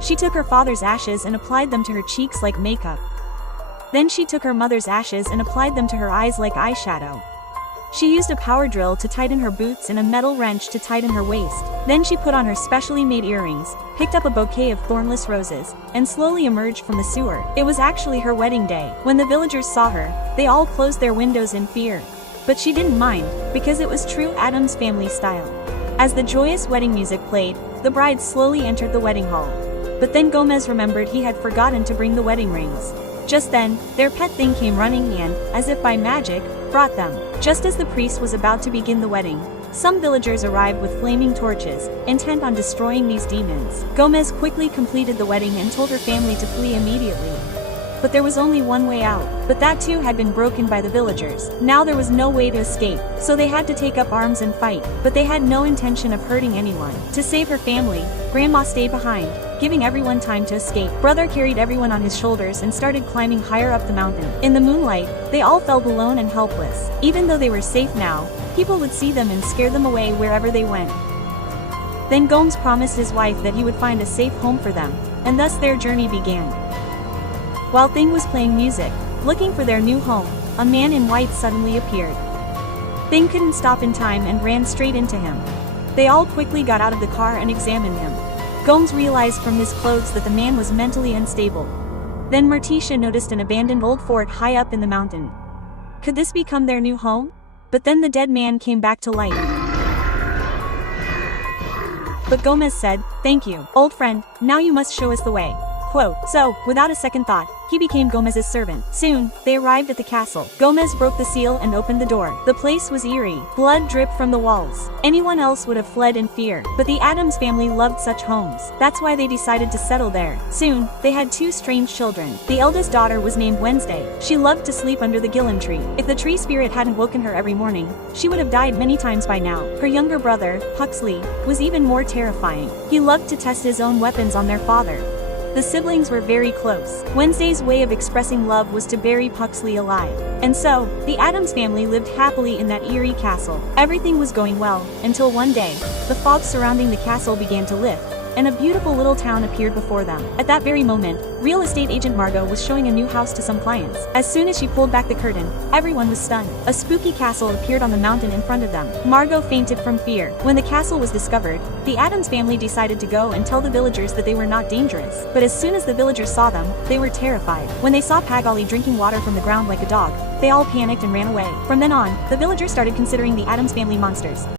She took her father's ashes and applied them to her cheeks like makeup. Then she took her mother's ashes and applied them to her eyes like eyeshadow. She used a power drill to tighten her boots and a metal wrench to tighten her waist. Then she put on her specially made earrings, picked up a bouquet of thornless roses, and slowly emerged from the sewer. It was actually her wedding day. When the villagers saw her, they all closed their windows in fear. But she didn't mind, because it was true Addams Family style. As the joyous wedding music played, the bride slowly entered the wedding hall. But then Gomez remembered he had forgotten to bring the wedding rings. Just then, their pet thing came running and, as if by magic, brought them. Just as the priest was about to begin the wedding, some villagers arrived with flaming torches, intent on destroying these demons. Gomez quickly completed the wedding and told her family to flee immediately. But there was only one way out, but that too had been broken by the villagers. Now there was no way to escape, so they had to take up arms and fight, but they had no intention of hurting anyone. To save her family, Grandma stayed behind, giving everyone time to escape. Brother carried everyone on his shoulders and started climbing higher up the mountain. In the moonlight, they all felt alone and helpless. Even though they were safe now, people would see them and scare them away wherever they went. Then Gomes promised his wife that he would find a safe home for them, and thus their journey began. While Thing was playing music, looking for their new home, a man in white suddenly appeared. Thing couldn't stop in time and ran straight into him. They all quickly got out of the car and examined him. Gomes realized from his clothes that the man was mentally unstable. Then Morticia noticed an abandoned old fort high up in the mountain. Could this become their new home? But then the dead man came back to life. But Gomez said, "Thank you, old friend, now you must show us the way." Quote. So, without a second thought, he became Gomez's servant. Soon, they arrived at the castle. Gomez broke the seal and opened the door. The place was eerie. Blood dripped from the walls. Anyone else would have fled in fear, but the Addams family loved such homes. That's why they decided to settle there. Soon, they had two strange children. The eldest daughter was named Wednesday. She loved to sleep under the Gillen tree. If the tree spirit hadn't woken her every morning, she would have died many times by now. Her younger brother, Puxley, was even more terrifying. He loved to test his own weapons on their father. The siblings were very close. Wednesday's way of expressing love was to bury Puxley alive. And so, the Addams family lived happily in that eerie castle. Everything was going well, until one day, the fog surrounding the castle began to lift, and a beautiful little town appeared before them. At that very moment, real estate agent Margot was showing a new house to some clients. As soon as she pulled back the curtain, everyone was stunned. A spooky castle appeared on the mountain in front of them. Margot fainted from fear. When the castle was discovered, the Addams family decided to go and tell the villagers that they were not dangerous. But as soon as the villagers saw them, they were terrified. When they saw Pagali drinking water from the ground like a dog, they all panicked and ran away. From then on, the villagers started considering the Addams family monsters.